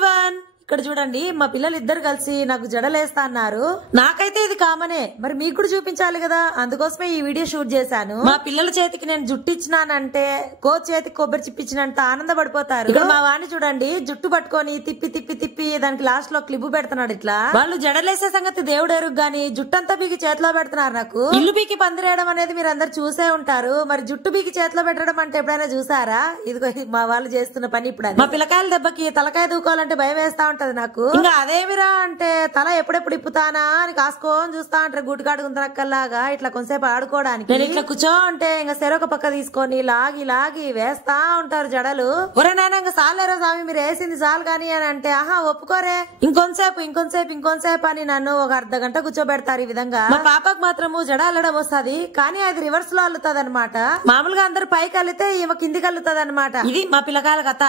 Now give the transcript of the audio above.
Everyone, ఇక్కడ చూడండి మా పిల్లలు ఇద్దరు కలిసి నాకు జడలేస్తా అన్నారు. నాకైతే ఇది కామనే, మరి మీకు కూడా చూపించాలి కదా, అందుకోసమే ఈ వీడియో షూట్ చేశాను. మా పిల్లల చేతికి నేను జుట్టు ఇచ్చినానంటే చేతికి కొబ్బరి చిప్పించినంత ఆనందపడిపోతారు. ఇక్కడ మా వాణ్ణి చూడండి, జుట్టు పట్టుకొని తిప్పి తిప్పి తిప్పి దానికి లాస్ట్ లో క్లిప్ పెడుతున్నాడు. ఇట్లా వాళ్ళు జడలేసే సంగతి దేవుడు ఎరుగు గాని జుట్టంతా పీకి చేతిలో పెడుతున్నారు. నాకు ఇల్లు పీకి పందిరేయడం అనేది మీరు అందరు చూసే ఉంటారు, మరి జుట్టు పీకి చేతిలో పెట్టడం అంటే ఎప్పుడైనా చూసారా? ఇదిగో మా వాళ్ళు చేస్తున్న పని. ఇప్పుడు మా పిల్లకాయల దెబ్బకి తలకాయ దూకోవాలంటే భయం వేస్తా ఉంటది నాకు. ఇంకా అదేమిరా అంటే తల ఎప్పుడెప్పుడు ఇప్పుతానా అని కాసుకోని చూస్తా అంటారు, గుట్టుకాడు గుంతరక్కల్లాగా. ఇట్లా కొంతసేపు ఆడుకోవడానికి నేను ఇట్లా కూర్చో అంటే ఇంకా చెరొక పక్క తీసుకొని లాగి లాగి వేస్తా ఉంటారు జడలు. ఒరేనైనా ఇంకా సాలేరో స్వామి మీరు వేసింది చాలు కానీ అని అంటే ఆహా ఒప్పుకోరే, ఇంకొంతసేపు అని నన్ను ఒక అర్ధ గంట కూర్చోబెడతారు. ఈ విధంగా మా పాపకు మాత్రము జడ అల్లడం వస్తుంది, కానీ అది రివర్స్ లో అల్లుతుంది అనమాట. మామూలుగా అందరు పైకి అల్లితే ఈమె కిందికి అల్లుతుంది అనమాట. ఇది మా పిల్లకాయల కథ.